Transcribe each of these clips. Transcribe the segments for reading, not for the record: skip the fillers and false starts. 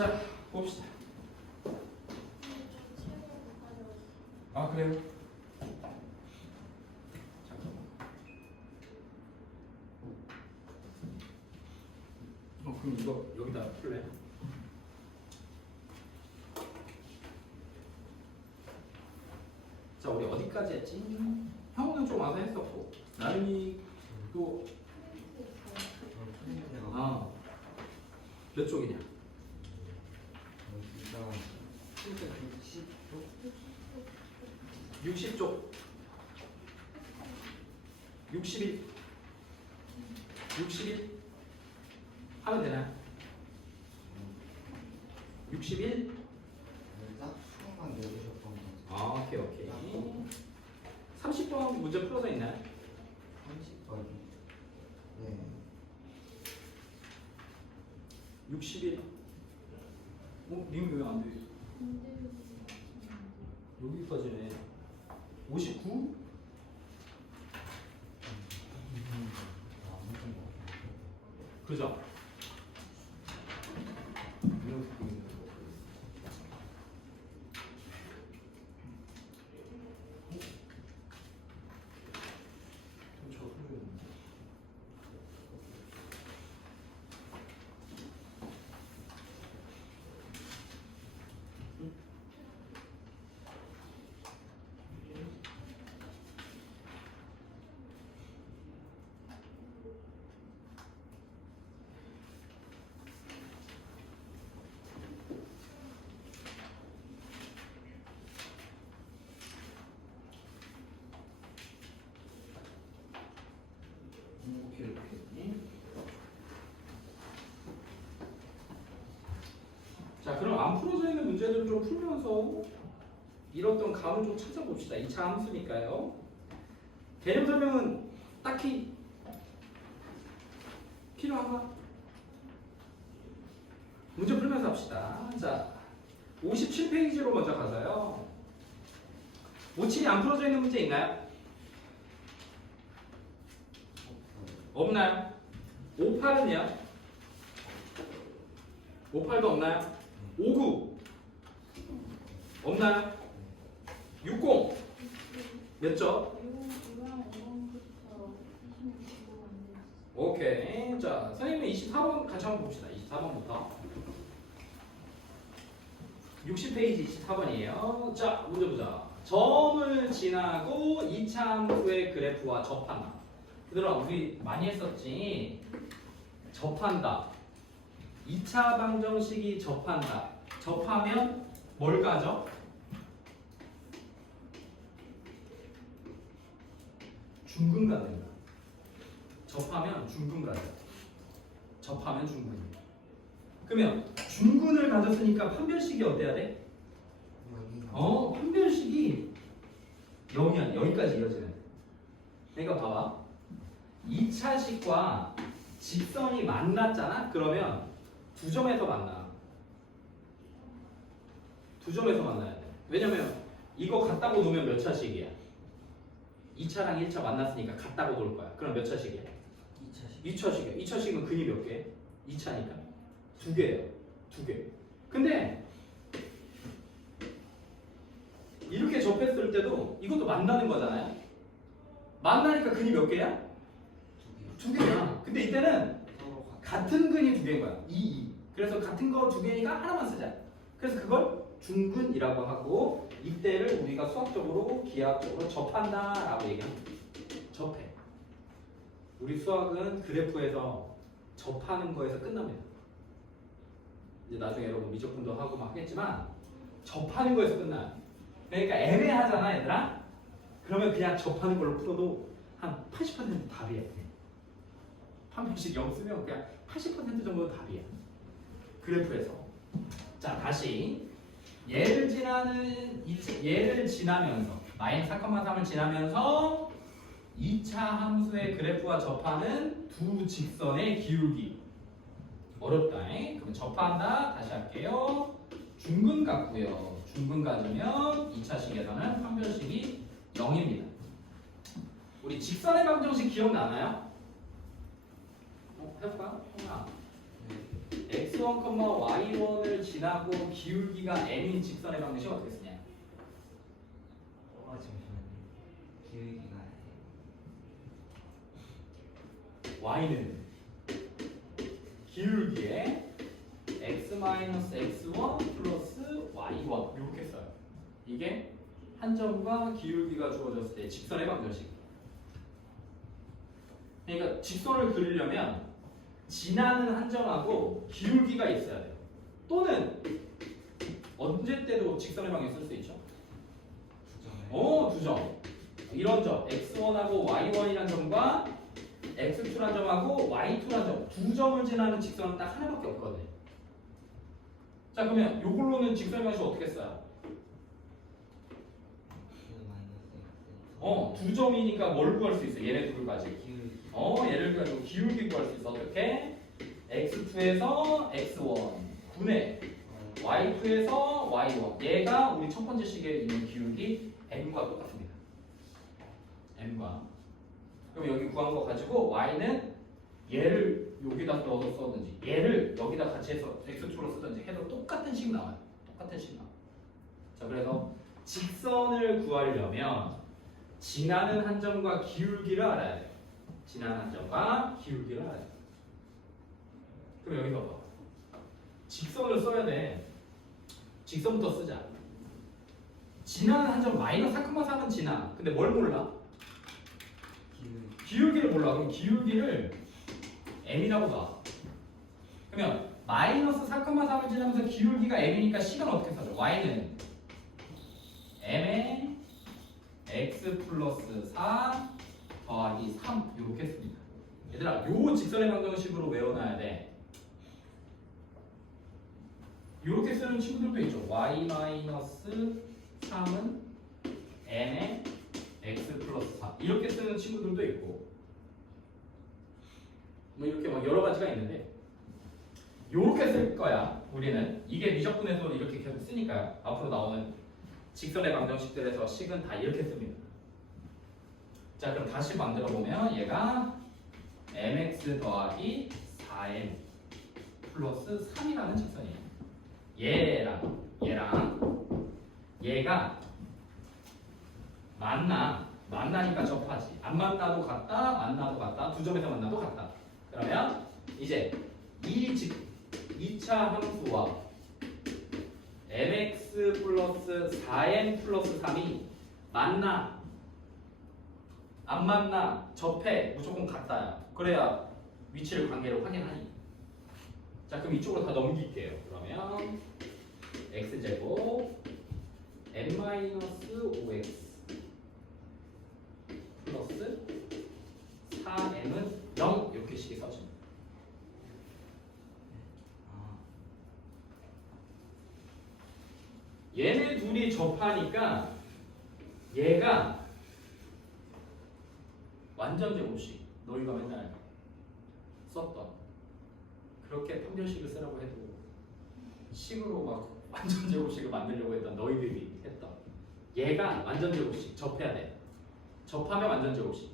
자, 봅시다. 아, 그래요? 그럼 이거 여기다 풀래? 자, 우리 어디까지 했지? 형우는 좀 와서 했었고, 나름이도 몇 쪽이냐? 60쪽. 61. 61 하면 되나요? 61. 딱 수업만 내주셨던 거. 아, 오케이. 30번 문제 풀어져 있나요? 30번. 네. 61. 님 왜 안 돼? 여기까지네. 59? 그죠? 자, 그럼 안 풀어져 있는 문제들을 좀 풀면서 잃었던 감을 좀 찾아봅시다. 2차 함수니까요. 개념 설명은 딱히 필요한가? 문제 풀면서 합시다. 자, 57페이지로 먼저 가서요. 57이 안 풀어져 있는 문제 있나요? 없나요? 58은요? 58도 없나요? 59 없나요? 60 몇 점? 오케이. 자, 선생님은 24번 같이 한번 봅시다. 24번부터 60페이지 24번이에요. 자, 문제 보자. 점을 지나고 2차 함수의 그래프와 접한다. 얘들아, 우리 많이 했었지. 접한다. 2차 방정식이 접한다. 접하면 뭘 가져? 중근 가된다. 접하면 중근 가져. 접하면 중근. 그러면 중근을 가졌으니까 판별식이 어때야 돼? 판별식이 0이야. 여기까지 이어지면 돼. 그러니까 봐봐. 2차식과 직선이 만났잖아? 그러면 두 점에서 만나. 두 점에서 만나야 돼. 왜냐면 이거 같다고 놓으면 몇 차식이야? 2차랑 1차 만났으니까 같다고 놓을 거야. 그럼 몇 차식이야? 2차식이야. 2차식은 근이 몇 개? 2차니까 두 개예요. 두 개. 근데 이렇게 접했을 때도 이것도 만나는 거잖아요. 만나니까 근이 몇 개야? 두 개야. 근데 이때는 같은 근이 두 개인 거야. 2. 그래서 같은 거 두 개니까 하나만 쓰자. 그래서 그걸 중근이라고 하고, 이때를 우리가 수학적으로 기하학적으로 접한다라고 얘기합니다. 접해. 우리 수학은 그래프에서 접하는 거에서 끝납니다. 이제 나중에 여러분 미적분도 하고 막 하겠지만 접하는 거에서 끝나요. 그러니까 애매하잖아, 얘들아. 그러면 그냥 접하는 걸로 풀어도 한 80% 답이야. 판별식 0 쓰면 그냥 80% 정도는 답이야. 그래프에서. 자, 다시 얘를 지나면서 마이너스 4,3을 지나면서 2차 함수의 그래프와 접하는 두 직선의 기울기. 어렵다. 그럼 접한다. 다시 할게요. 중근 같고요. 중근 가지면 2차식에서는 판별식이 0입니다. 우리 직선의 방정식 기억나나요? 해볼까? 형아. x x1, y1을 지나고 기울기가 m인 직선의 방정식 어떻게 쓰냐? 잠시만요. 기울기가 y는 기울기에 x-x1 플러스 y1 이렇게 써요. 이게 한 점과 기울기가 주어졌을 때 직선의 방정식. 그러니까 직선을 그리려면 지나는 한 점하고 기울기가 있어야 돼요. 또는 언제 때도 직선의 방향 쓸 수 있죠. 두 점. 이런 점 x1하고 y1이란 점과 x2란 점하고 y2란 점 두 점을 지나는 직선은 딱 하나밖에 없거든요. 자 그러면 이걸로는 직선의 방식 어떻게 써요? 두 점이니까 뭘 구할 수 있어? 얘네 둘을 가지고. 얘를 가지고 기울기 구할 수 있어. 어떻게? x2에서 x1 분의 y2에서 y1. 얘가 우리 첫 번째 식에 있는 기울기 m과 똑같습니다. m과. 그럼 여기 구한 거 가지고 y는 얘를 여기다 넣어서 써든지 얘를 여기다 같이 해서 x2로 쓰든지 해도 똑같은 식 나와요. 똑같은 식 나와. 자 그래서 직선을 구하려면 지나는 한 점과 기울기를 알아야 돼요. 지나는 한 점과 기울기를 알아야 돼요. 그럼 여기 봐봐. 직선을 써야 돼. 직선부터 쓰자. 지나는 한 점 마이너스 4,4는 지나. 근데 뭘 몰라? 기울기를 몰라. 그럼 기울기를 m이라고 봐. 그러면 마이너스 4,4을 지나면서 기울기가 m이니까 식은 어떻게 써줘? y는 m에 x 플러스 4 더하기 3 이렇게 씁니다. 얘들아, 요 직선의 방정식으로 외워놔야 돼. 이렇게 쓰는 친구들도 있죠. y 마이너스 3은 m에 x 플러스 4 이렇게 쓰는 친구들도 있고 뭐 이렇게 막 여러 가지가 있는데 이렇게 쓸 거야. 우리는 이게 미적분에서 이렇게 계속 쓰니까 앞으로 나오는 직선의 방정식들에서 식은 다 이렇게 씁니다. 자 그럼 다시 만들어 보면 얘가 mx 더하기 4m 플러스 3이라는 직선이에요. 얘가 만나니까 접하지. 안 만나도 같다, 만나도 같다, 두 점에서 만나도 같다. 그러면 이제 이 2차 함수와 mx 플러스 4m 플러스 3이 만나, 안 만나, 접해, 무조건 같다야. 그래야 위치를 관계를 확인하니. 자 그럼 이쪽으로 다 넘길게요. 그러면 x제곱 n-5x 플러스 4m은 0 이렇게 식이 써집니다. 얘네 둘이 접하니까 얘가 완전 제곱식 너희가 맨날 썼던 그렇게 판별식을 쓰라고 해도 식으로 막 완전 제곱식을 만들려고 했던 너희들이 했던 얘가 완전 제곱식 접해야 돼. 접하면 완전 제곱식.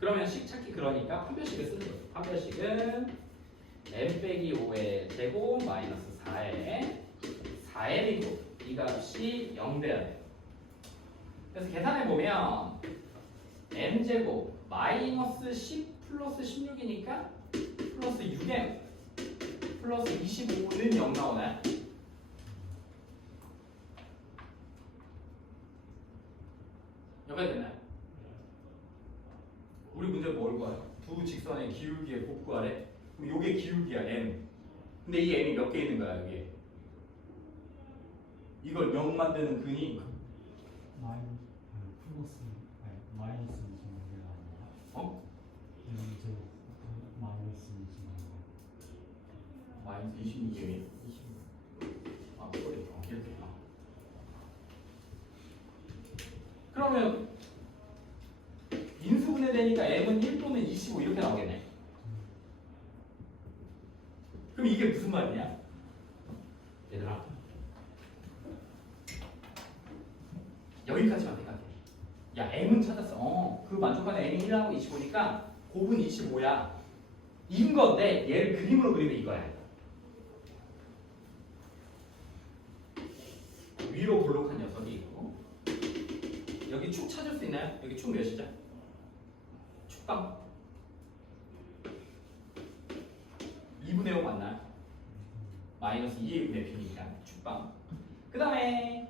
그러면 식 찾기 그러니까 판별식을 쓰는 거죠. 판별식은 m-5의 제곱 마이너스 4의 4m이고 이 값이 0 돼야 돼요. 그래서 계산해 보면 m제곱 마이너스 10 플러스 16이니까 플러스 6m 플러스 25는 0 나오나요? 여기까지 됐나요? 우리 문제 뭘 구해요? 두 직선의 기울기의 곱 구하래. 그럼 요게 기울기야 m. 근데 이 m이 몇 개 있는 거야 여기에? 이걸 0 만드는 근이 마이너스 26개가 아니라 어? 마이너스 26개. 마이너스 26개면 아 소리 이렇게 그러면 인수분해 되니까 m은 1 또는 25 이렇게 나오겠네. 그럼 이게 무슨 말이냐? 얘들아 여기까지만 생각해. 야 m은 찾았어. 그 만족하는 m이 1하고 25니까 곱은 25야. 인 건데 얘를 그림으로 그리면 이거야. 위로 볼록한 녀석이 있고 여기 축 찾을 수 있나요? 여기 축 몇이죠? 축방 2분의 5 맞나요? 마이너스 2의 1분의 p니까 축방. 그 다음에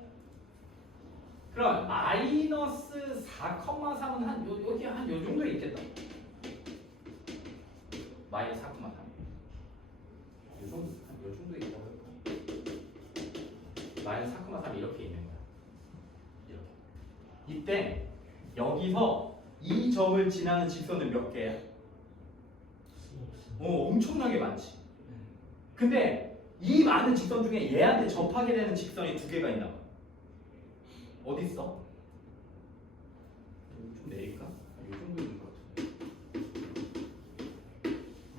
그럼 마이너스 4,3은 여기 한 요 정도 있겠다. 마이너스 4,3. 요 정도 있다고 할까? 마이너스 4,3 이렇게 있는 거야. 이렇게. 이때 여기서 이 점을 지나는 직선은 몇 개야? 엄청나게 많지. 근데 이 많은 직선 중에 얘한테 접하게 되는 직선이 두 개가 있나 봐. 어디 있어? 좀 내릴까? 이 정도 있는 것 같은데.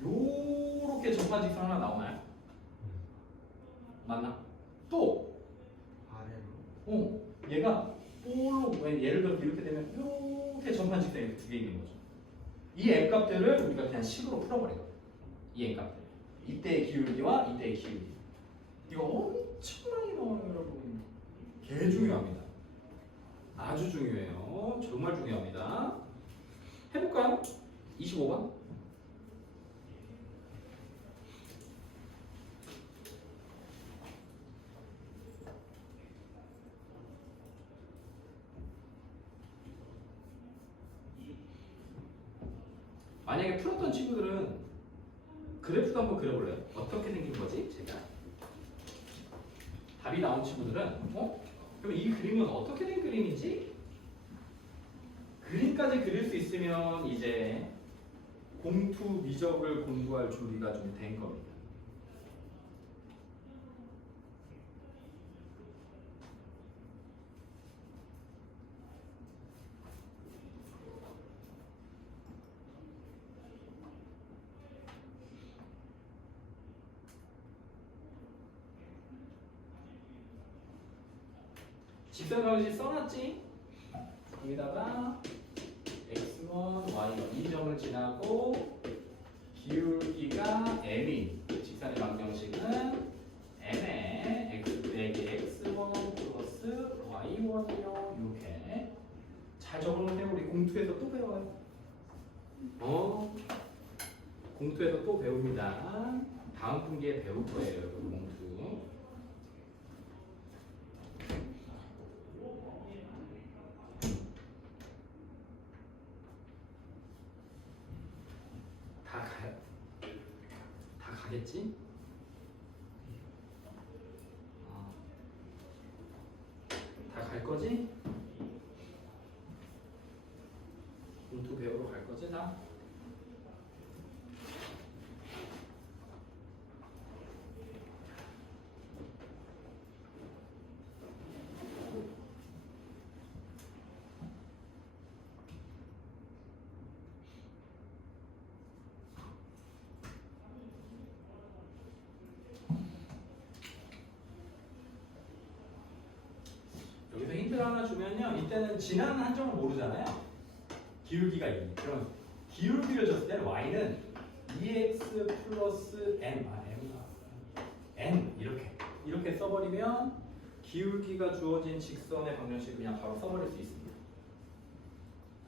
요렇게 접한 직선 하나 나오나요? 맞나? 또 아래로. 얘가 볼록 예를 들어 이렇게 되면 이렇게 접한 직선이 이렇게 두 개 있는 거죠. 이 m 값들을 우리가 그냥 식으로 풀어버리거든. 이 m 값들. 이때의 기울기와 이때의 기울기. 이거 엄청나게 나와요, 여러분. 개 중요합니다. 아주 중요해요. 정말 중요합니다. 해볼까요? 25번. 만약에 풀었던 친구들은 그래프도 한번 그려볼래요? 어떻게 생긴 거지? 제가 답이 나온 친구들은 그럼 이 그림은 어떻게 된 그림이지? 그림까지 그릴 수 있으면 이제 공투 미적을 공부할 준비가 좀 된 겁니다. 직선 방식 써놨지? 여기다가 x1, y1 이 점을 지나고 기울기가 m인 직선의 방정식은 m에 x 빼기 x1 플러스 y1이요. 이렇게 잘 적어놓으세요. 우리 공투에서 또 배워요. 공투에서 또 배웁니다. 다음 분기에 배울 거예요, 여러분. 공투. 다 가겠지? 다 갈 거지? 공투 배우러 갈 거지, 나? 여기서 힌트를 하나 주면요, 이때는 지나는 한점을 모르잖아요. 기울기가 2. 그럼 기울기를 줬을 때는 y는 2x 플러스 n 이렇게 써버리면 기울기가 주어진 직선의 방정식을 그냥 바로 써버릴 수 있습니다.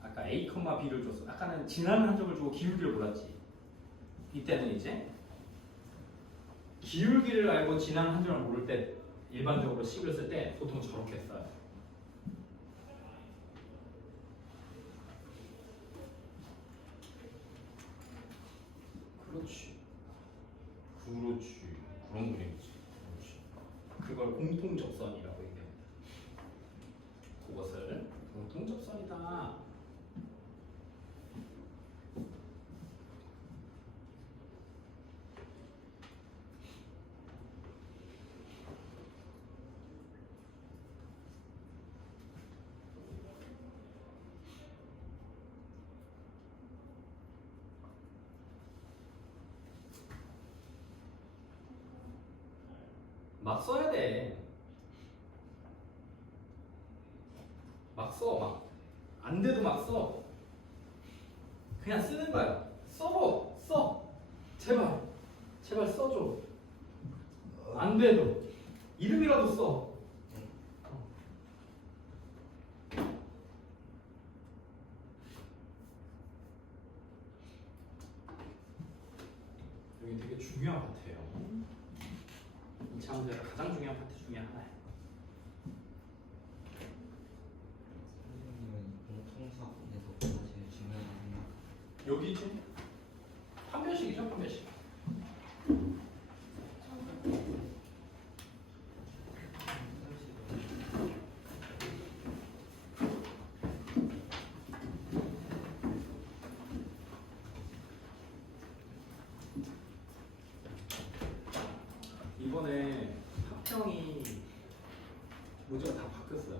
아까 a, b를 줬어. 아까는 지나는 한 점을 주고 기울기를 몰랐지. 이때는 이제 기울기를 알고 지나는 한 점을 모를 때 일반적으로 식을 쓸 때 보통 저렇게 써요. 그렇지. 그런 그림이지. 그렇지. 그걸 공통접선이라고 얘기합니다. 그것을 공통접선이다. 막 써야 돼. 막 써, 막. 안 돼도 막 써. 그냥 쓰는 거야. 써. 제발. 제발 써줘. 안 돼도. 이름이라도 써. 이 차원에서 가장 중요한 파트 중에 하나예요. 선생님은 공통사분에서 제일 중요하다고 생각. 여기 있지? 판별식이죠, 판별식. 이번에 합평이 문제가 다 바뀌었어요.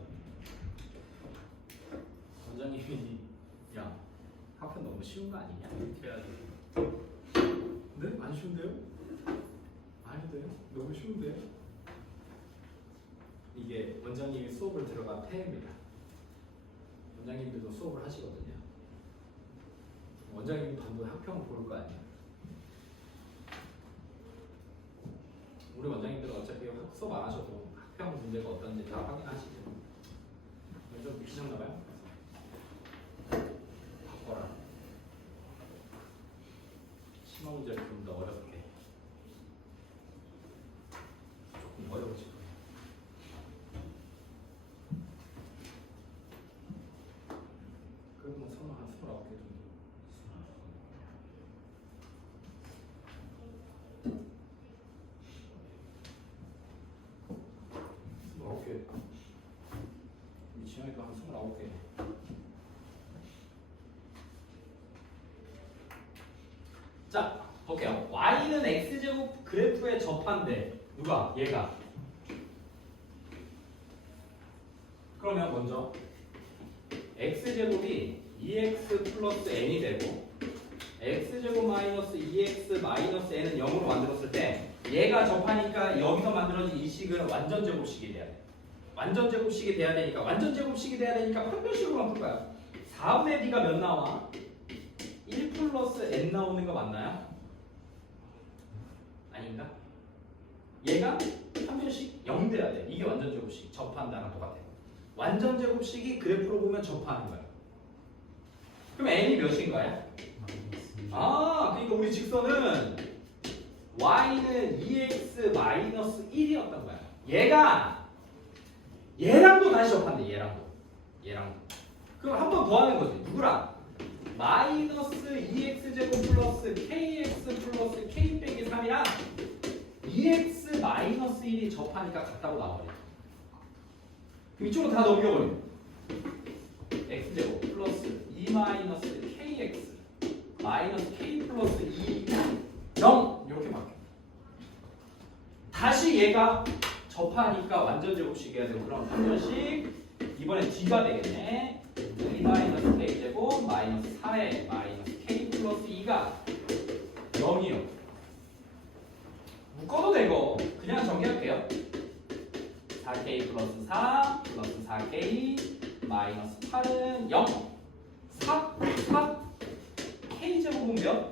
원장님이 야 합평 너무 쉬운 거 아니냐? 이렇게 해가지고 네? 안 쉬운데요? 아닌데요? 너무 쉬운데요? 이게 원장님이 수업을 들어간 폐해입니다. 원장님들도 수업을 하시거든요. 원장님도 한번 합평을 볼 거 아니에요. 우리 원장님들은 어차피 수업 안 하셔도 학평 문제가 어떤지 다 확인하시죠. 좀 미치셨나봐요? 바꿔라. 심화 문제를 좀 더 어렵게. 조금 어려워질 거예요. 그래도 뭐 설마 한 29개 정도. 29개. 우리 지영이도 한 29개. 자, 볼게요. y는 x제곱 그래프에 접한데 누가? 얘가. 그러면 먼저 x제곱이 2x 플러스 n이 되고 x제곱 마이너스 2x 마이너스 n은 0으로 만들었을 때 얘가 접하니까 여기서 만들어진 이 식은 완전 제곱식이 돼야 돼. 완전 제곱식이 돼야 되니까 판별식으로만 풀 거야. 4분의 d가 몇 나와? 1 플러스 n 나오는 거 맞나요? 아닌가? 얘가 판별식 0 돼야 돼. 이게 완전 제곱식. 접한다랑 똑같아. 완전 제곱식이 그래프로 보면 접하는 거야. 그럼 n이 몇인 거야? 아, 그러니까 우리 직선은 y는 2x 마이너스 1이었던 거야. 얘랑도 다시 접한대. 얘랑도. 그럼 한 번 더 하는 거지. 누구랑? 마이너스 2x 제곱 플러스 kx 플러스 k 빼기 3이랑 2x 마이너스 1이 접하니까 같다고 나와버려. 그럼 이쪽으로 다 넘겨버려. x 제곱 플러스 2 마이너스 kx 마이너스 k 플러스 2 0 이렇게 바뀌어. 다시 얘가 접하니까 완전 제곱식이어야 되고 그럼 판별식 이번엔 d가 되겠네. 2 마이너스 k 제곱 마이너스 4에 마이너스 k 플러스 2가 0이요. 묶어도 되고 그냥 정리할게요. 4k 플러스 4 플러스 4k 마이너스 8은 0. 4 k 제곱은 몇?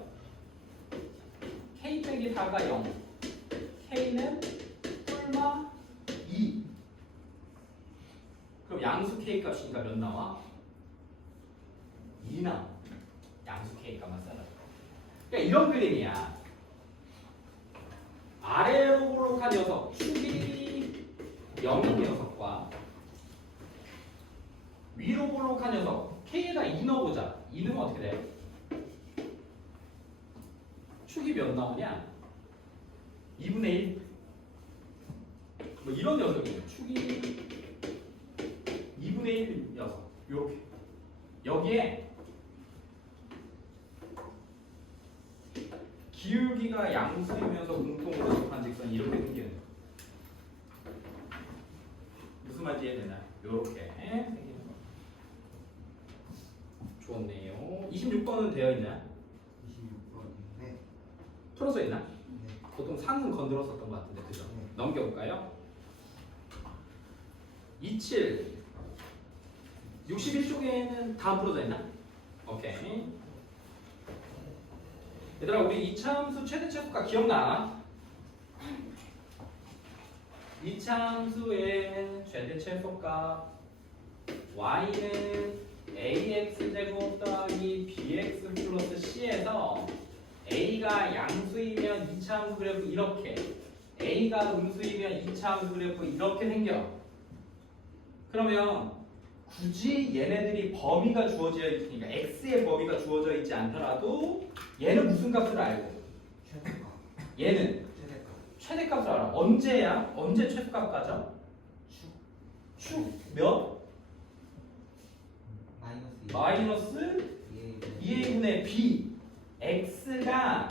k 빼기 4가 0. k는 뿔마 2. 그럼 양수 k 값이니까 몇 나와? 2 나와. 양수 k 값만 써라. 그러니까 이런 그림이야. 아래로 볼록한 녀석 축이 0인 녀석과 위로 볼록한 녀석 k에다 2 넣어보자. 2 넣으면 어떻게 돼? 축이 몇 나오냐? 2분의 1. 뭐 이런 녀석이에요. 축이 2분의 1 녀석. 요렇게. 여기에 기울기가 양수이면서 공통으로 접한 직선이 이렇게 생기는 거예요. 무슨 말인지 이해되나요? 요렇게 생기는 거. 좋네요. 26번은 되어 있나요? 26번. 네. 풀어져 있나? 네. 보통 상은 건드렸었던 것 같은데 그죠? 네. 넘겨볼까요? 27 61쪽에는 다 풀어져 있나? 오케이. 얘들아 우리 이차함수 최대 최소값 기억나? 이차함수의 최대 최소값 y는 ax제곱 더하기 bx 플러스 c에서 a가 양수이면 이차함수 그래프 이렇게 A가 음수이면 2차 함수 그래프 이렇게 생겨. 그러면 굳이 얘네들이 범위가 주어져 있으니까 x의 범위가 주어져 있지 않더라도 얘는 무슨 값을 알고 최대값. 얘는 최대값. 최대값을 알아. 언제야? 언제 최소값 가져? 축 몇? 마이너스 예. 2a분의 b x가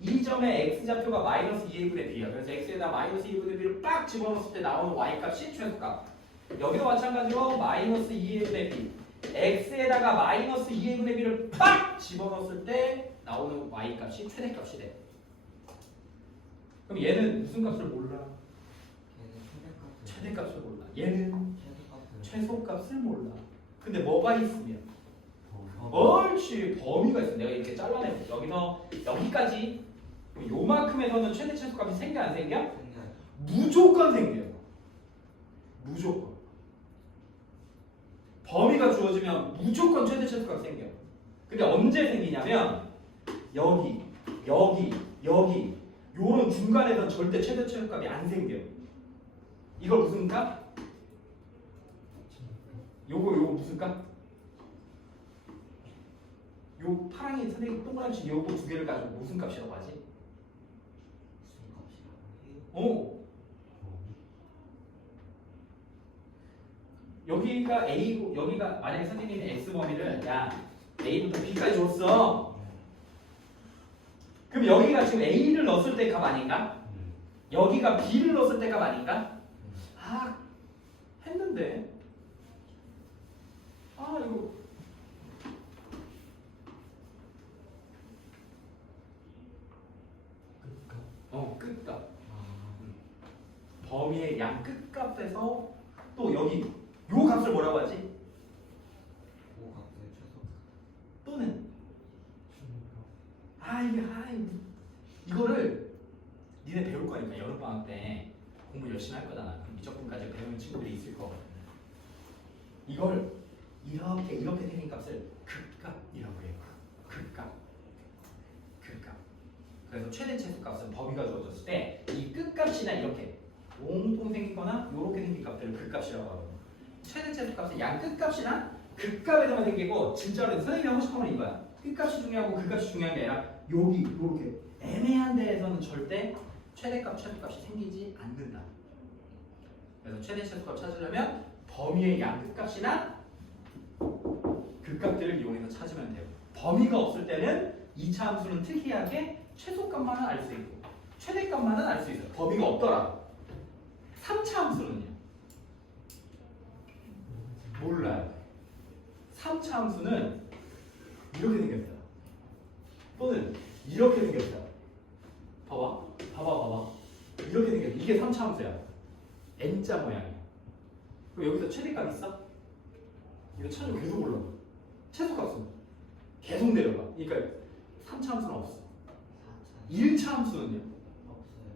이 점의 x좌표가 마이너스 2a분의 b야. 그래서 x에다 마이너스 2a분의 b를 빡 집어넣었을 때 나오는 y값이 최소값. 여기도 마찬가지로 마이너스 2a분의 b x에다가 마이너스 2a분의 b를 빡 집어넣었을 때 나오는 y값이 최대값이 돼. 그럼 얘는 무슨 값을 몰라? 얘는 최대값을. 최대값을 몰라. 얘는 최대값을. 최소값을 몰라. 근데 뭐가 있으면? 어. 옳지. 범위가 있어. 내가 이렇게 잘라내. 여기서 여기까지 요만큼에서는 최대 최소값이 생겨 안 생겨? 생겨요. 무조건 생겨요. 무조건. 범위가 주어지면 무조건 최대 최소값 생겨. 근데 언제 생기냐면 여기, 여기, 여기 요런 중간에선 절대 최대 최소값이 안 생겨. 이걸 무슨 값? 요거 무슨 값? 요 파랑이 선생님 동그라미 친 요거 두 개를 가지고 무슨 값이라고 하지? 무슨 값이라고 해요? 오. 여기가 A고 여기가 만약에 선생님이 X 범위를 야 A부터 B까지 줬어. 그럼 여기가 지금 A를 넣었을 때 값 아닌가? 여기가 B를 넣었을 때 값 아닌가? 아 했는데 아 이거 끝값 아. 범위의 양 끝값에서 또 여기 요 값을 뭐라고 하지? 오 값을 최소. 또는 이거를 니네 배울 거니까 여름방학 때 공부 열심히 할 거잖아. 그럼 미적분까지 배우는 친구들이 있을 거거든. 이걸 이렇게 생긴 값을 극값이라고 해요. 극값. 그래서 최대 최소값은 범위가 주어졌을 때 이 끝값이나 이렇게 옹통 생긴 거나 이렇게 생긴 값들을 극값이라고 하거든요. 최대 최소값은 양 끝값이나 극값에서만 생기고 진짜로 선생님이 하고 싶은 건 이거야. 끝값이 중요하고 극값이 중요한 게 아니라 여기 이렇게 애매한 데에서는 절대 최대값 최소값이 생기지 않는다. 그래서 최대 최소값 찾으려면 범위의 양 끝값이나 극값들을 이용해서 찾으면 돼요. 범위가 없을 때는 2차 함수는 특이하게 최소값만은 알 수 있고 최대값만은 알 수 있어요. 범위가 없더라. 3차 함수는요? 몰라요. 3차 함수는 이렇게 생겼어요. 또는 이렇게 생겼어요. 봐봐. 이렇게 생겼어. 이게 3차 함수야. N자 모양이야. 그럼 여기서 최대값 있어? 이거 찾으면 계속 올라가. 최소값은 계속 내려가. 그러니까 3차 함수는 없어. 1차 함수는요? 없어요.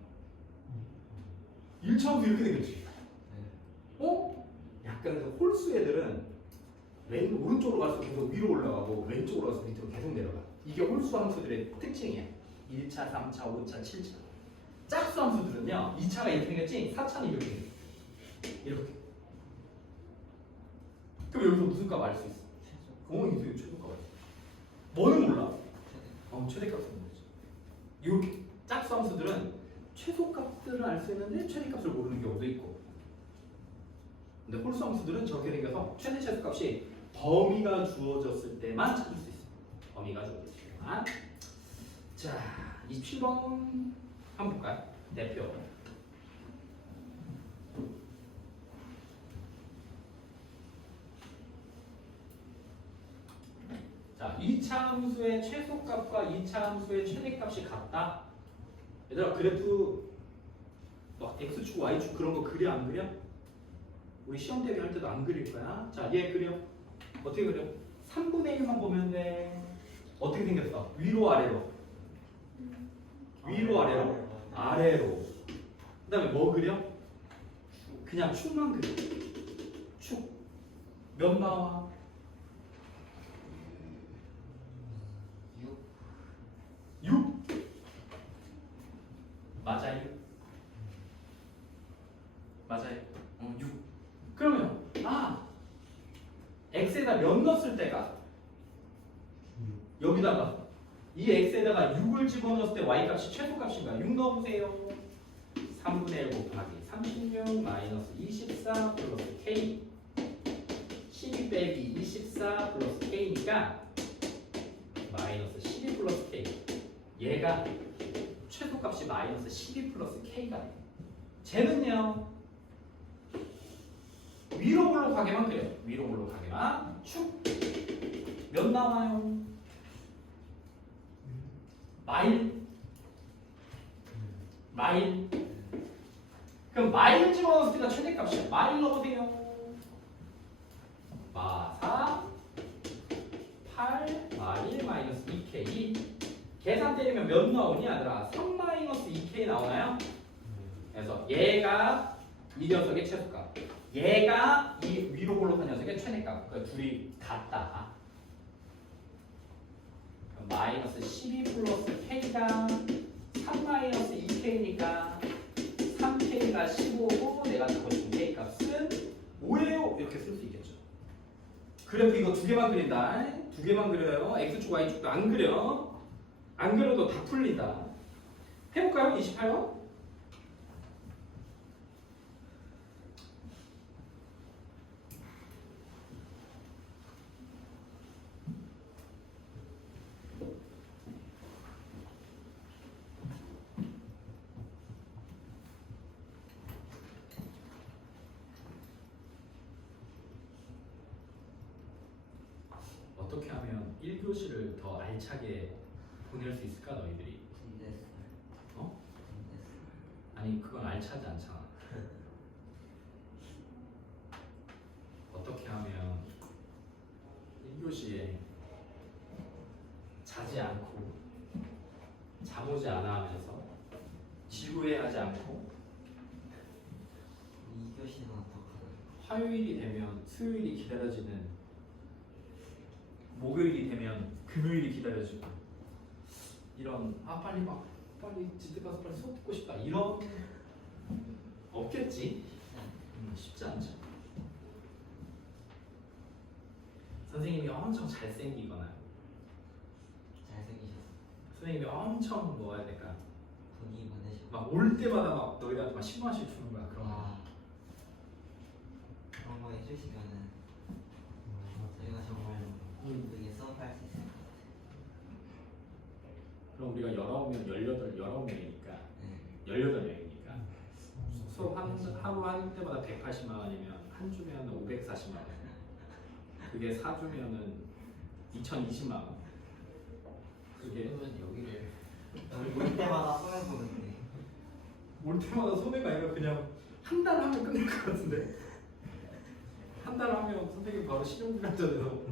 1차 함수 이렇게 생겼지. 네. 어? 약간 그래서 홀수 애들은 오른쪽으로 갈수록 계속 위로 올라가고 왼쪽으로 갈수록 밑으로 계속 내려가. 이게 홀수 함수들의 특징이야. 1차, 3차, 5차, 7차. 짝수 함수들은요. 2차가 이렇게 생겼지 4차는 이렇게 생겼어. 이렇게. 그럼 여기서 무슨 값 알 수 있어? 이게 최소값 알 수 있어. 뭐는 몰라? 최대값은 모르지. 이렇게 짝수 함수들은 최소값들을 알 수 있는데 최대값을 모르는 경우도 있고. 근데 홀수 함수들은 저렇게 생겨서 최대 최소값이 범위가 주어졌을 때만 찾을 수 있어. 범위가 주어졌을 때만. 자, 27번 한번 볼까요? 대표. 자, 2차 함수의 최소값과 2차 함수의 최대값이 같다. 얘들아 그래프 막 x축, y축 그런 거 그려 안 그려? 우리 시험 대비 할 때도 안 그릴 거야. 자, 얘 그려. 어떻게 그려? 3분의 1만 보면 돼. 어떻게 생겼어? 위로 아래로. 위로 아래로. 아래로. 그 다음에 뭐 그려? 그냥 축만 그려. 축. 몇 나와? 6. 맞아요. 맞아요. 6. 그러면 x에다 몇 넣었을 때가 여기다가 이 x에다가 6을 집어넣었을 때 y 값이 최소값인가? 6 넣어보세요. 3분의 1 곱하기 36 마이너스 24 플러스 k 12 빼기 24 플러스 k니까 마이너스 12 플러스 k. 얘가 최소값이 마이너스 12 플러스 k가 돼. 쟤는요 위로 볼록하게만 그래요. 위로 볼록하게만 축. 몇 나와요? 마일. 그럼 마일 집어넣었을 때가 최대값이야. 마일 넣어보세요. 마사 8 마일 마이너스 2k. 계산 때리면 몇 나오니 아들아? 3 마이너스 2k 나오나요? 그래서 얘가 이 녀석의 최소값, 얘가 이 위로 볼록한 녀석의 최대값. 그 둘이 같다. 그럼 마이너스 12 플러스 k가 3 마이너스 2k니까 3k가 15고 내가 적어준 k 값은 5예요. 이렇게 쓸 수 있겠죠. 그래프 이거 두 개만 그린다. 두 개만 그려요. x축 y축도 안 그려. 안 그려도 다 풀린다. 해볼까요? 28번. 어떻게 하면 1교시를 더 알차게 보낼 수 있을까 너희들이? 군대살. 어? 군대살. 아니 그건 알차지 않잖아. 어떻게 하면 1교시에 자지 않고 잠 오지 않아 하면서 지루해하지 않고 2교시는 어떡하나요? 화요일이 되면 수요일이 기다려지는, 목요일이 되면 금요일이 기다려지고, 이런 빨리 집에 가서 빨리 수업 듣고 싶다 이런 없겠지. 쉽지 않죠. 선생님이 엄청 잘생기거나 잘생기셨어. 선생님이 엄청 뭐 해야 될까, 돈이 많으셔. 막 올 때마다 막 너희들한테 막 10만 원씩 주는 거야. 그런 거. 그런 거 해주시면은 저희가 정말 이쁘게 수업할 수 있을 것 같아요. 그럼 우리가 19명이니까 네. 18명이니까 수업 하루 할 때마다 180만 원이면 한 주면 540만 원. 그게 4주면은 2020만 원. 그게 여기를 올 때마다 손해보는데. 올 때마다 손해가 아니라 그냥 한 달 하면 끝날 것 같은데. 한 달 하면 선생님 바로 신용불량자돼서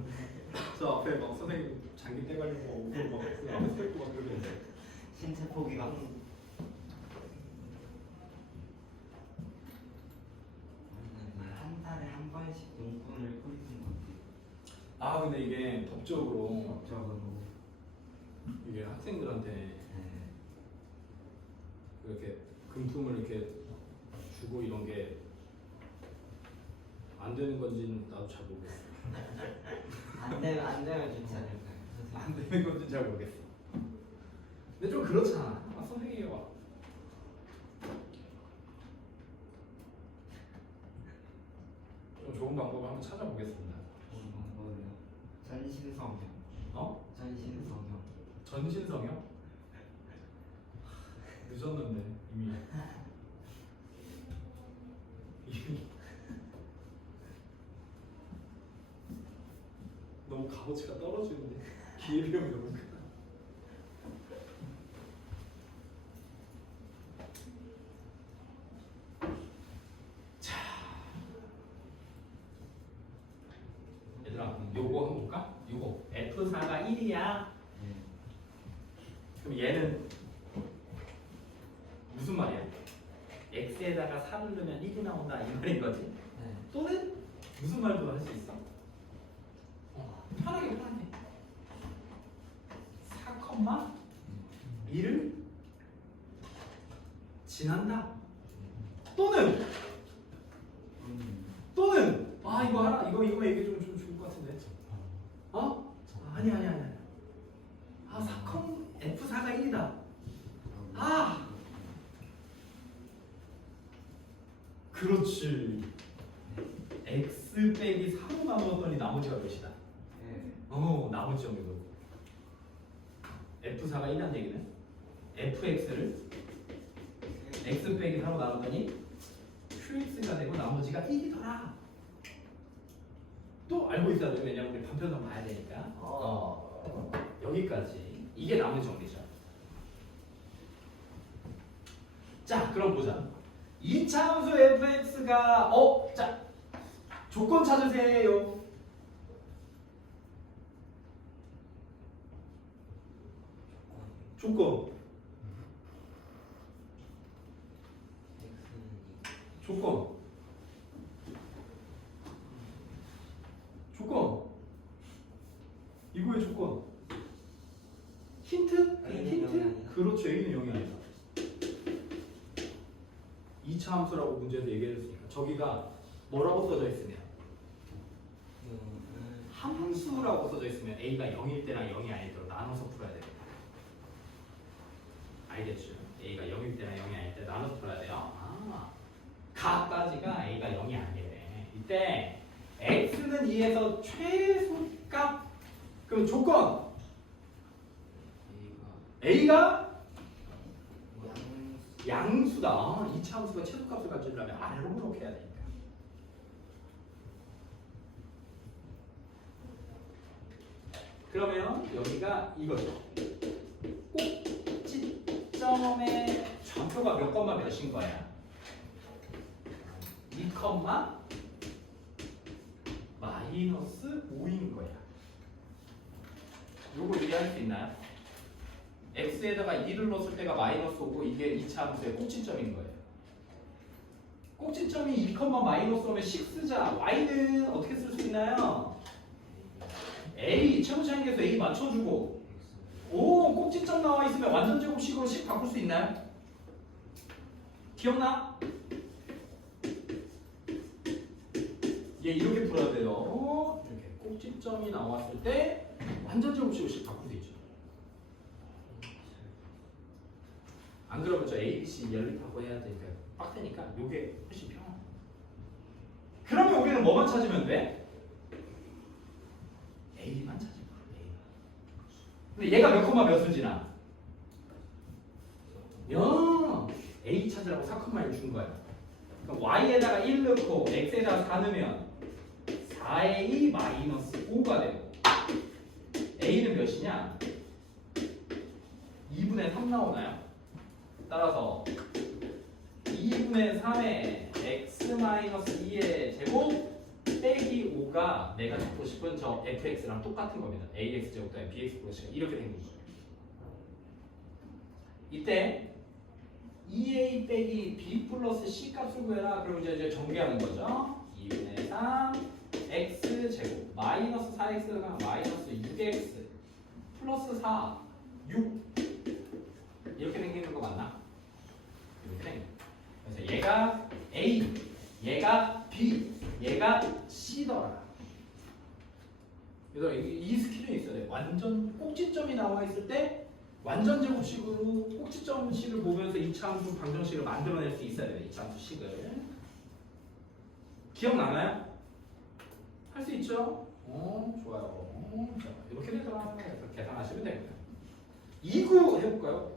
저 앞에 막 선생님 장기 때 걸리고 오고 막 그 앞에 서 있고 막 그러는데. 신체 포기가. 한 달에 한 번씩 용돈을 뿌리는 건데. 아 근데 이게 법적으로 적어도. 이게 학생들한테 네. 이렇게 금품을 이렇게 주고 이런 게 안 되는 건지는 나도 잘 모르겠어. 안 되면 좋지 않을까요? 안 되는 건지는 잘 모르겠어. 근데 좀 그렇잖아. 선생님이 막 좀 좋은 방법을 한번 찾아보겠습니다. 좋은 방법이요. 전신성형. 어? 전신성형. 전신성형? 늦었는데 이미. 너무 값어치가 떨어지는데 기회비용이 너무 크다. 자, 얘들아 요거 한번 볼까? 요거 F4가 1이야. 네. 그럼 얘는 무슨 말이야? x에다가 4를 넣으면 1이 나온다 이 말인 거지? 네. 또는 무슨 말도 할 수 있어? 편하게 4, 1을 지난다. 또는 또는 이거 하나 이거 얘기 좀 좋을 것 같은데. 어? 아니야. 사컴 F4가 1이다. 그렇지. x 빼기 4로 나누었더니 나머지가 몇이다? 나머지 점이고. F4가 1이라는 얘기는 fx를 x 빼기 4로 나눴더니 qx가 되고 나머지가 1이더라. 또 알고 있어야 돼. 왜냐면 우리 반편성 봐야 되니까. 여기까지. 이게 나머지 정리죠. 자, 그럼 보자. 이차함수 fx가 자, 조건 찾으세요. 조건. 이거의 조건. 힌트? 그렇죠. A는 0이 아니다. 2차 함수라고 문제에서 얘기해줬으니까 저기가 뭐라고 써져 있으면 함수라고 써져 있으면 A가 0일 때랑 0이 아닐 때로 나눠서 풀어야 됩니다. 알겠죠? A가 0일 때랑 0이 아닐 때 나눠서 풀어야 돼요. 가까지가 A가 0이 아니래. 이때 X는 2에서 최소값. 그럼 조건 A가 양수다. 2차 함수가 최소값을 가지려면 아래로 그렇게 해야 되니까. 그러면 여기가 이거죠. 꼭지점의 좌표가 몇 컴마 몇인 거야? 2 컴마 마이너스 5인 거야. 요거 이해할 수 있나요? x에다가 2를 넣었을 때가 마이너스 5고 이게 2차 함수의 꼭지점인 거예요. 꼭지점이 2, 마이너스 5면 6자. y는 어떻게 쓸 수 있나요? a 최고 차이에서 a 맞춰주고 꼭지점 나와 있으면 완전 제곱식으로 식 바꿀 수 있나요? 기억나? 얘 이렇게 풀어야 돼요. 이렇게 꼭지점이 나왔을 때 완전 제곱식으로 식 바꿀 수 있죠. 안 그러면 저 A, B, C 연립하고 해야 되니까 빡대니까 요게 훨씬 편해. 그러면 우리는 뭐만 찾으면 돼? A만 찾으면 돼. 근데 얘가 몇 콤마 몇을 지나? A 찾으라고 4콤마를 준 거야. 그럼 Y에다가 1 넣고 X에다가 4 넣으면 4A 마이너스 5가 되고 A는 몇이냐? 2분의 3 나오나요? 따라서 2분의 3의 x-2의 제곱 빼기 5가 내가 찾고 싶은 저 fx랑 똑같은 겁니다. ax 제곱 더하기 bx 플러스 이렇게 된 거죠. 이때 2a 빼기 b 플러스 c 값을 구해라. 그럼 이제 정리하는 거죠. 2분의 3 x 제곱 마이너스 4x가 마이너스 6x 플러스 4 6 이렇게 생기는 거 맞나? 이렇게. 그래서 얘가 A, 얘가 B, 얘가 C더라. 그래서 이 스킬은 있어야 돼. 완전 꼭지점이 나와 있을 때 완전 제곱식으로 꼭지점식을 보면서 2차 함수 방정식을 만들어낼 수 있어야 돼. 2차 함수식을. 기억나나요? 할 수 있죠? 좋아요. 자, 이렇게 되더라. 그래서 계산하시면 됩니다. 2구 해볼까요?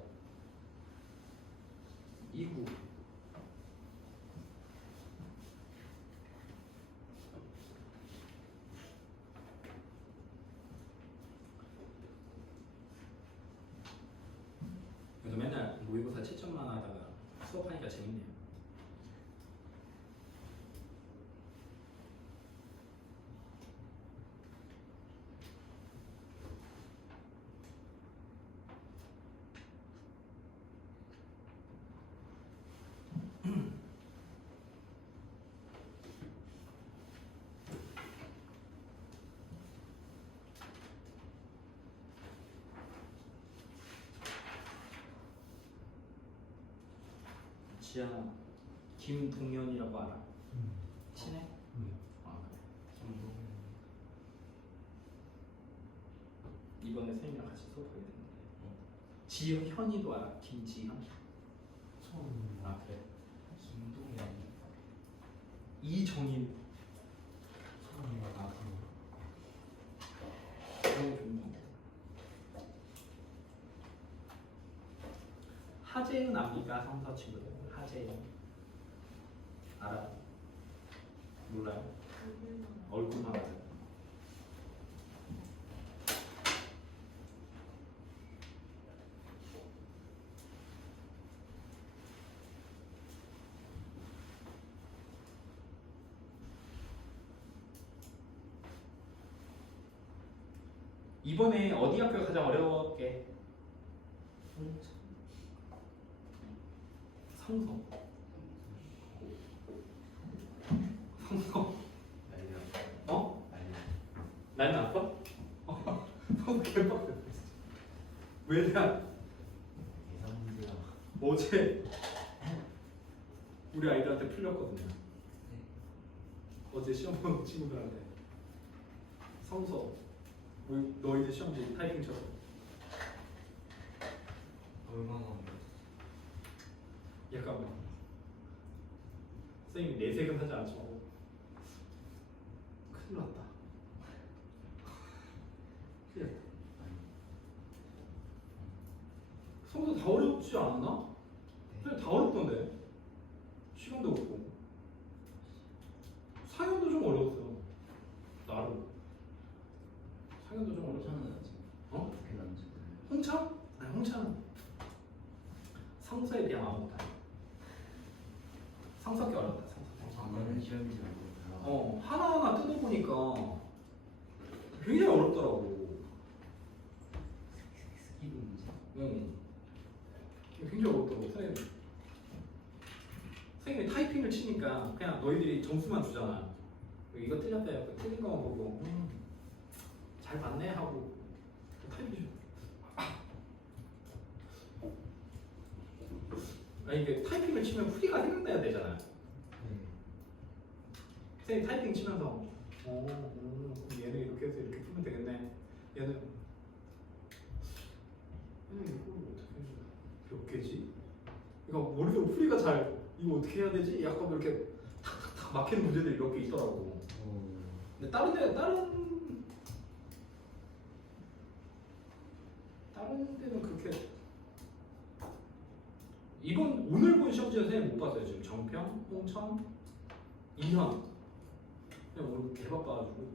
2구. 그래도 맨날 모의고사 채점만 하다가 수업하니까 재밌네요. 지아 김동현이라고 알아? 친해? 네. 아 그래. 김동현. 이번에 선생님이랑 같이 수업하게 됐는데 지현이도 알아? 김지현? 처음 아 그래. 김동현. 이정인. 처음에 나서 그런 거 좋은 거. 하재은 압니까? 성서 친구들. 하재은 알아? 몰라요? 얼굴만 알아요. 이번에 어디 학교가 가장 어려웠게? 성서. 성서. 난리 어? 난리. 난 나빠? 너무 개빡세. 왜냐? 예상 문제가. 어제 우리 아이들한테 풀렸거든요. 네. 어제 시험 보는 친구들한테 성서 우리 너희들 시험지 타이핑처럼 얼마나 어려웠어? 약간 막 선생님이 내색은 하지 않죠. 큰일 났다. 큰일 났다. 성서 다 어렵지 않았나? 선생님 다 어렵던데. 시간도 없고 사연도 좀 어려웠어요. 나름 사연도 좀 어려웠어. 괜찮아요 지금. 어? 어떻게 나는지 몰라요. 홍차? 아니 홍차는 성서에 비하면 아무것도 아니야. 성서께 어렵다. 성서. 다른 시험지 말고 달라. 하나하나 뜯어보니까 굉장히 어렵더라고. 스키드 문제. 굉장히 어렵더라고. 선생님이 타이핑을 치니까 그냥 너희들이 점수만 주잖아. 이거 틀렸다 해서 틀린 거만 보고 잘 봤네 하고 타이핑 줘. 아니 이게 타이핑을 치면 풀이가 생각나야 되잖아. 네. 선생님 타이핑 치면서 그럼 얘는 이렇게 해서 이렇게 풀면 되겠네. 얘는 이걸 어떻게 몇 개지? 그러니까 머릿속으로 풀이가 잘 이거 어떻게 해야 되지? 약간 이렇게 탁탁탁 막히는 문제들이 몇 개 있더라고. 근데 다른 데는 그렇게 오늘 본 시험지는 선생님 못 봤어요. 지금 정평, 홍천, 이현 그냥 오늘 개 바빠가지고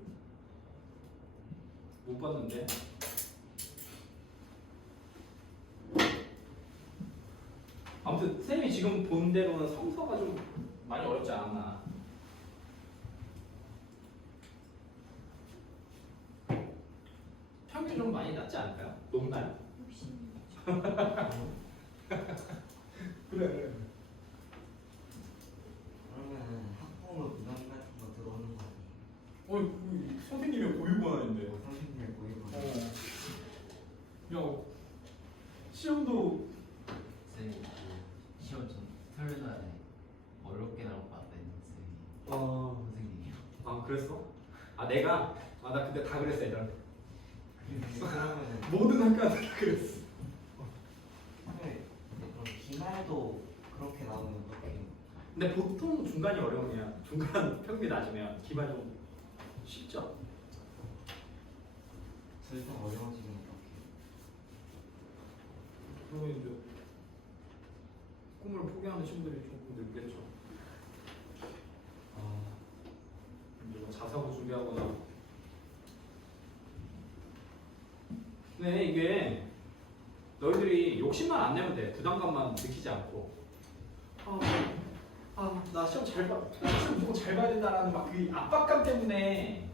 못 봤는데 아무튼 선생님이 지금 본 대로는 성서가 좀 많이 어렵지 않았나. 평균 좀 많이 낮지 않을까요? 높나요? 그래. 그러면 학부모 부담 같은 거 들어오는 거 아니에요? 선생님의 고유권한인데. 선생님의 고유권. 야, 시험도 선생님 그 시험 전 토요일 전에 어렵게 나올 것 같다 했는데 선생님 선생님이요. 그랬어? 내가 나 그때 다 그랬어 얘들한테. 그러면은 모든 학교한테 다 그랬어. 근데 그럼 기말도 그렇게 나오면 어떻게? 근데 보통 중간이 어려우면 중간 평균이 낮으면 기말 좀 쉽죠. 둘 다 어려워지면 어떡해? 그러면 이제 꿈을 포기하는 친구들이 조금 늘겠죠. 이제 뭐 자사고 준비하거나. 근데 이게 너희들이 욕심만 안 내면 돼. 부담감만 느끼지 않고. 나 시험 잘 봐. 나 시험 무조건 잘 봐야 된다라는 막 그 압박감 때문에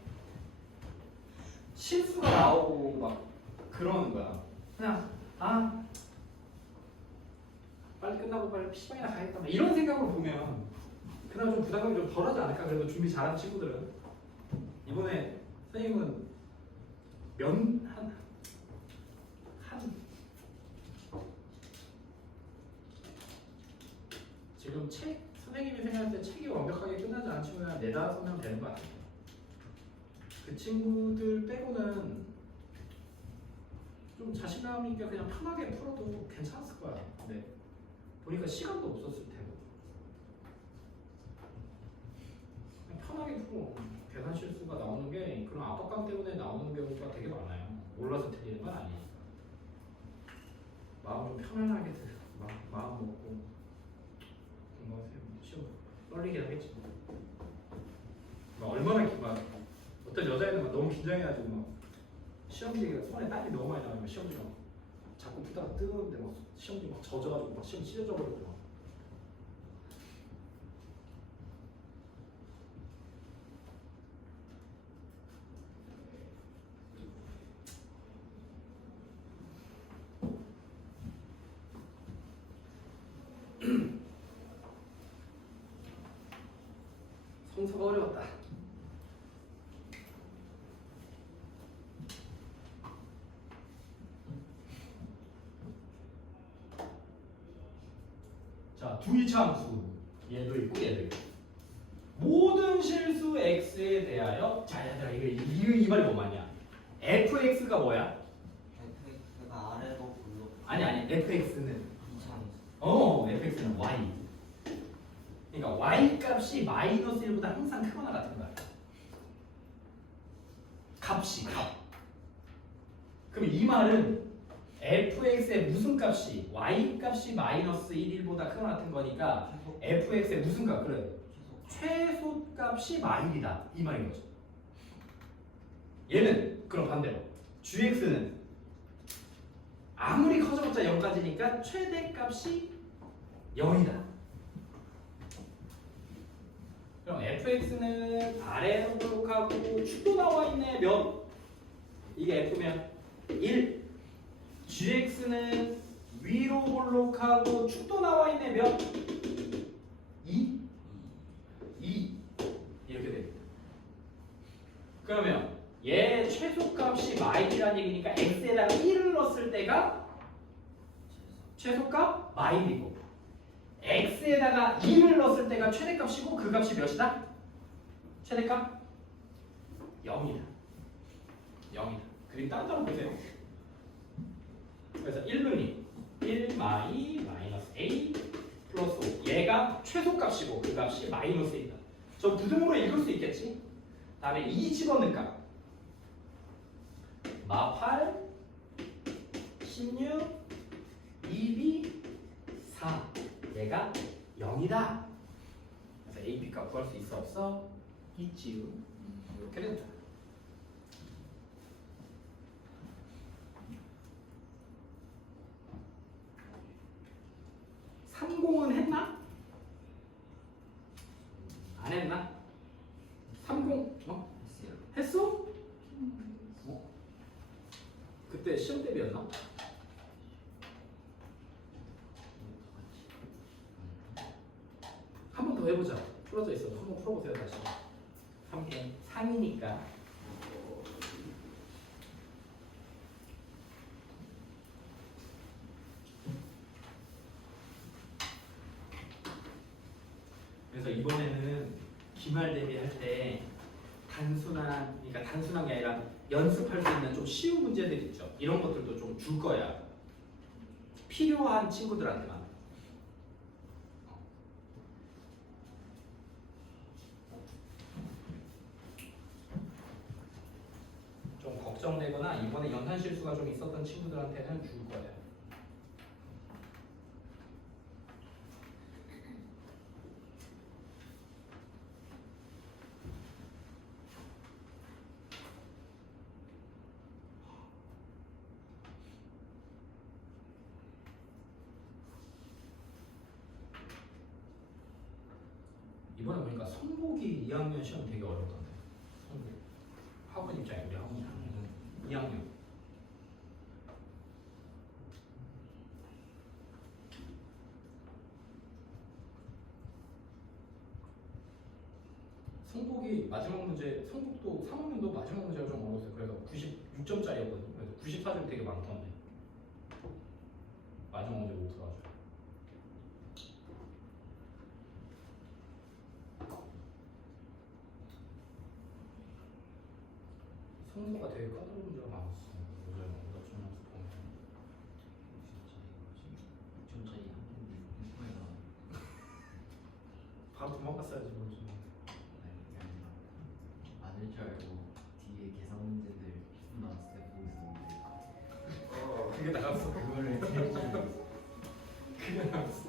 실수가 나오고 막 그러는 거야. 그냥 빨리 끝나고 빨리 PC방이나 가야겠다. 막 이런 생각으로 보면 그나마 좀 부담감이 좀 덜하지 않을까. 그래도 준비 잘하는 친구들은 이번에 선생님은 지금 책 선생님이 생각할 때 책이 완벽하게 끝나지 않은 친구는 4, 5명 되는 거 같아요. 그 친구들 빼고는 좀 자신감 있게 그냥 편하게 풀어도 괜찮았을 거야. 근데 보니까 시간도 없었을 테고 그냥 편하게 풀어. 계산 실수가 나오는 게 그런 압박감 때문에 나오는 경우가 되게 많아요. 몰라서 틀리는 건 아니에요. 마음 좀 편안하게 마음 먹고 공부하세요. 시험 떨리긴 하겠지. 얼마나 막 어떤 여자애는 막 너무 긴장해가지고 막 시험지가 손에 땀이 너무 많이 나면 시험지가 막 자꾸 푸다가 뜨거운데 막 시험지 막 젖어가지고 막 시험 찢어져 버리고 막. 성서가 어려웠다. 자, 두 이차함수 얘도 있고 얘도 있고 모든 실수 x에 대하여 자 얘들아 이 말이 뭐 맞냐? fx가 뭐야? fx가 아래로 굴러. 아니 fx는 이참. fx는 y. 그러니까 y 값이 마이너스 1보다 항상 크거나 같은 거야. 값이 값. 그럼 이 말은 fx의 무슨 값이 y 값이 마이너스 1보다 크거나 같은 거니까 fx의 무슨 값? 그래. 최소 값이 마일이다. 이 말인 거죠. 얘는 그럼 반대로 gx는 아무리 커져봤자 0까지니까 최대 값이 0이다. 그럼 fx는 아래로 볼록하고 축도 나와 있네. 몇? 이게 f면 1. gx는 위로 볼록하고 축도 나와 있네. 몇? 2. 2. 이렇게 됩니다. 그러면 얘 최소값이 마일이라는 얘기니까 x에다가 1을 넣었을 때가 최소값 마일이고 x에다가 2를 넣었을 때가 최대값이고 그 값이 몇이다? 최대값 0이다. 0이다. 그림 따로 보세요. 그래서 1분이 1 마이 마이너스 a 플러스 5. 얘가 최소값이고 그 값이 마이너스 1이다. 저 부등으로 읽을 수 있겠지? 다음에 2 집어넣을까? 마 8, 16, 2b, 4. 얘가 0이다. 그래서 a, b 값 구할 수 있어 없어? 있지요. 이렇게 된다. 삼공은 했나? 안 했나? 30 했어? 그때 시험 대비였나? 한 번 더 해보자. 풀어져 있어. 한 번 풀어보세요 다시. 3개 상이니까. 그래서 이번에는 기말 대비할 때 그러니까 단순한 게 아니라 연습할 수 있는 좀 쉬운 문제들 있죠. 이런 것들도 좀 줄 거야. 필요한 친구들한테만. 좀 걱정되거나 이번에 연산 실수가 좀 있었던 친구들한테는 줄 거예요. 이번에 보니까 성복이 2학년 시험 되게 어렵던데. 성복. 학원 입장에 우리 학원 2학년. 성복이 마지막 문제, 성복도 3학년도 마지막 문제가 좀 어려웠어요. 그래서 96점짜리였거든요. 그래서 94점이 되게 많던데. 마지막 문제 못 풀어가지고. 성소가 되게 까다로운 문제가 많았어. 요즘 나 초등학생 보면. 진짜 이거지 6점 차이 한 개인데 6분에 나와. 바로 도망갔어야지 뭐 좀. 맞을 줄 알고 뒤에 계산 문제들 10분 나왔을 때 보고 있었는데 그게 나갔어. 그거를 제일 잘 그게 나갔어.